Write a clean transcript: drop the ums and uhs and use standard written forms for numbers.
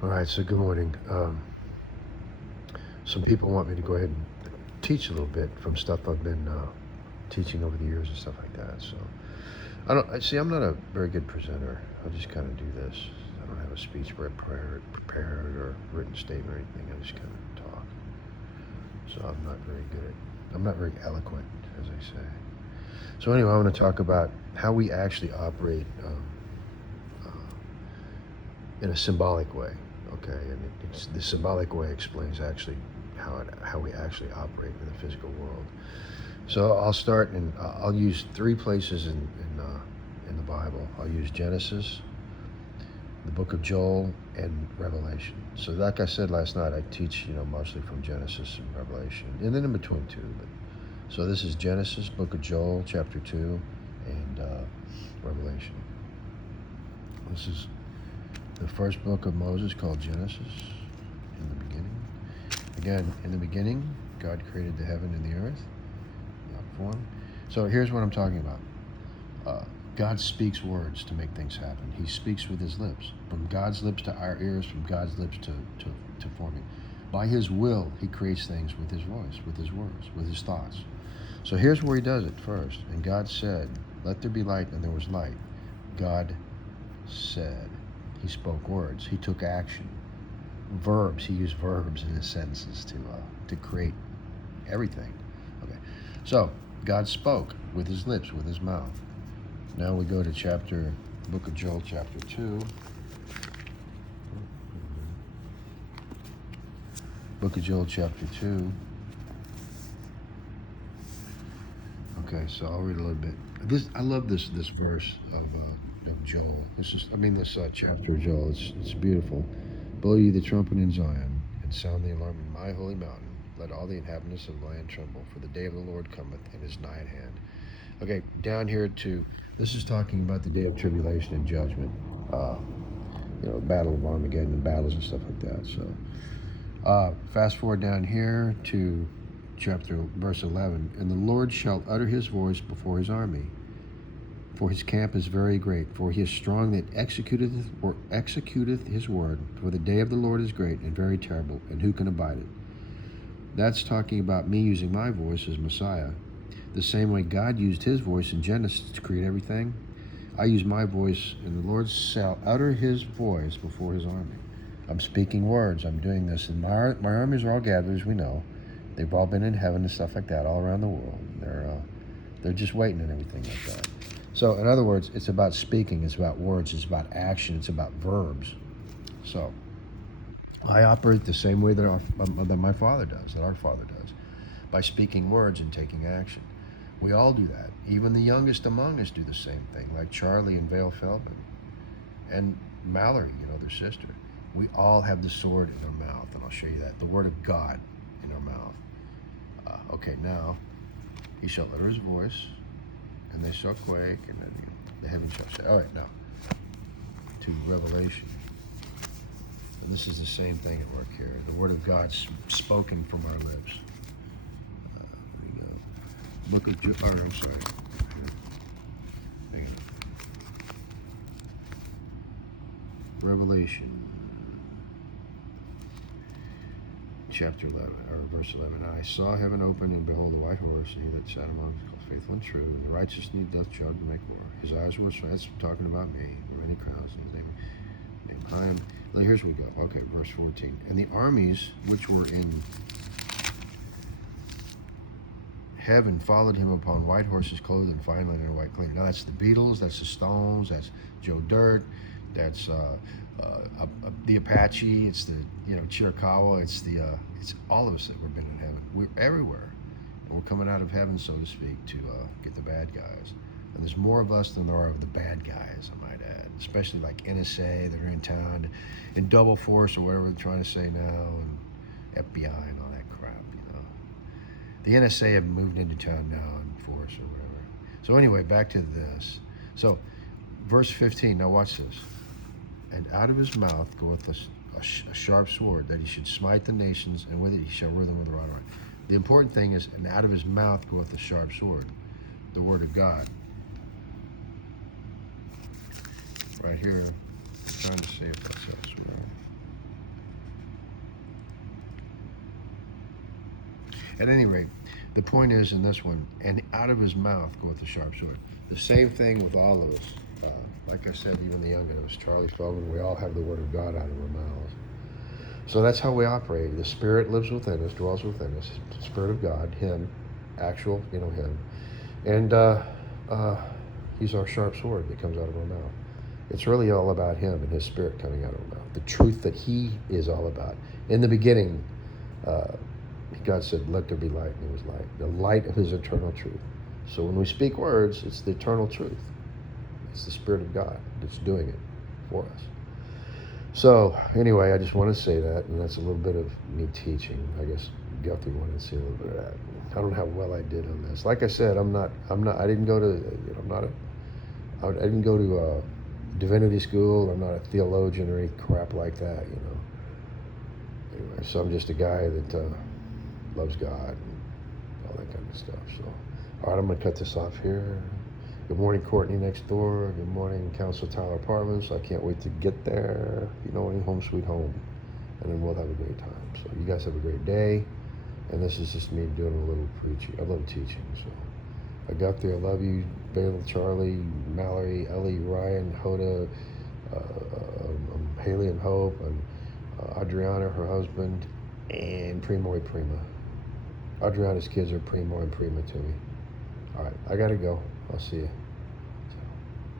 All right, so good morning. Some people want me to go ahead and teach a little bit from stuff I've been teaching over the years and stuff like that. So I don't I see. I'm not a very good presenter. I just kind of do this. I don't have a speech prepared or written statement or anything. I just kind of talk. So I'm not very good at. I'm not very eloquent, as I say. So anyway, I want to talk about how we actually operate in a symbolic way. Okay, and the symbolic way explains actually how we actually operate in the physical world. So I'll start, and I'll use three places in the Bible. I'll use Genesis, the book of Joel, and Revelation. So like I said last night, I teach mostly from Genesis and Revelation, and then in between too. But so this is Genesis, book of Joel, chapter 2, and Revelation. This is the first book of Moses, called Genesis. In the beginning, again, in the beginning, God created the heaven and the earth, without form. So here's what I'm talking about. God speaks words to make things happen. He speaks with his lips. From God's lips to our ears, from God's lips to forming. By his will, he creates things with his voice, with his words, with his thoughts. So here's where he does it first. And God said, "Let there be light," and there was light. God said. He spoke words. He took action. Verbs. He used verbs in his sentences to create everything. Okay. So God spoke with his lips, with his mouth. Now we go to book of Joel, chapter 2. Book of Joel, chapter 2. Okay, so I'll read a little bit. I love this verse of Joel. This chapter of Joel. It's beautiful. Blow ye the trumpet in Zion, and sound the alarm in my holy mountain. Let all the inhabitants of the land tremble, for the day of the Lord cometh, and is nigh at hand. Okay, down here this is talking about the day of tribulation and judgment. Battle of Armageddon and battles and stuff like that. So, fast forward down here to verse 11. And the Lord shall utter his voice before his army, for his camp is very great, for he is strong that executeth his word. For the day of the Lord is great and very terrible, and who can abide it? That's talking about me using my voice as Messiah. The same way God used his voice in Genesis to create everything, I use my voice, and the Lord shall utter his voice before his army. I'm speaking words. I'm doing this, and my armies are all gathered, as we know. They've all been in heaven and stuff like that all around the world. They're just waiting and everything like that. So, in other words, it's about speaking. It's about words. It's about action. It's about verbs. So, I operate the same way that my father does, that our father does, by speaking words and taking action. We all do that. Even the youngest among us do the same thing, like Charlie and Vale Feldman, and Mallory, their sister. We all have the sword in our mouth, and I'll show you that. The word of God in our mouth. Okay, now, he shall utter his voice, and they shall quake, and then the heavens shall shake. All right, now, to Revelation. And this is the same thing at work here. The word of God spoken from our lips. Book of I'm sorry. Hang on. Revelation, chapter 11, or verse 11. And I saw heaven open, and behold, a white horse, and he that sat among is called Faithful and True, and the righteous need doth judge and make war. His eyes were, that's talking about me, there many crowns, and his name high. And here's where we go. Okay, verse 14. And the armies which were in heaven followed him upon white horses, clothed in fine linen and white clothing. Now that's the Beatles, that's the Stones, that's Joe Dirt, that's the Apache, it's the Chiricahua, it's all of us that we've been in heaven. We're everywhere, and we're coming out of heaven, so to speak, to get the bad guys. And there's more of us than there are of the bad guys, I might add. Especially like NSA that are in town, and Double Force or whatever they're trying to say now, and FBI and all that crap. The NSA have moved into town now in force or whatever. So anyway, back to this. So, verse 15, now watch this. And out of his mouth goeth a sharp sword, that he should smite the nations, and with it he shall rule them with a rod of iron. The important thing is, and out of his mouth goeth a sharp sword, the word of God. Right here, I'm trying to see if that's elsewhere. At any rate, the point is in this one, and out of his mouth goeth the sharp sword. The same thing with all of us. Like I said, even the young of us, Charlie Feldman, we all have the word of God out of our mouths. So that's how we operate. The Spirit lives within us, dwells within us. The Spirit of God, Him, actual, Him. And He's our sharp sword that comes out of our mouth. It's really all about Him and His Spirit coming out of our mouth. The truth that He is all about. In the beginning, God said, let there be light, and there was light. The light of His eternal truth. So when we speak words, it's the eternal truth. It's the Spirit of God that's doing it for us. So anyway, I just want to say that, and that's a little bit of me teaching. I guess Guthrie wanted to see a little bit of that. I don't know how well I did on this. Like I said, I didn't go to, I didn't go to divinity school. I'm not a theologian or any crap like that, Anyway, so I'm just a guy that loves God and all that kind of stuff. So, all right, I'm going to cut this off here. Good morning, Courtney next door. Good morning, Council Tyler Apartments. I can't wait to get there. Home sweet home. And then we'll have a great time. So you guys have a great day. And this is just me doing a little preaching, a little teaching. So I got there. I love you, Bail, Charlie, Mallory, Ellie, Ryan, Hoda, Haley and Hope, and Adriana, her husband, and Primo y Prima. Adriana's kids are Primo and Prima to me. All right, I gotta go. I'll see you.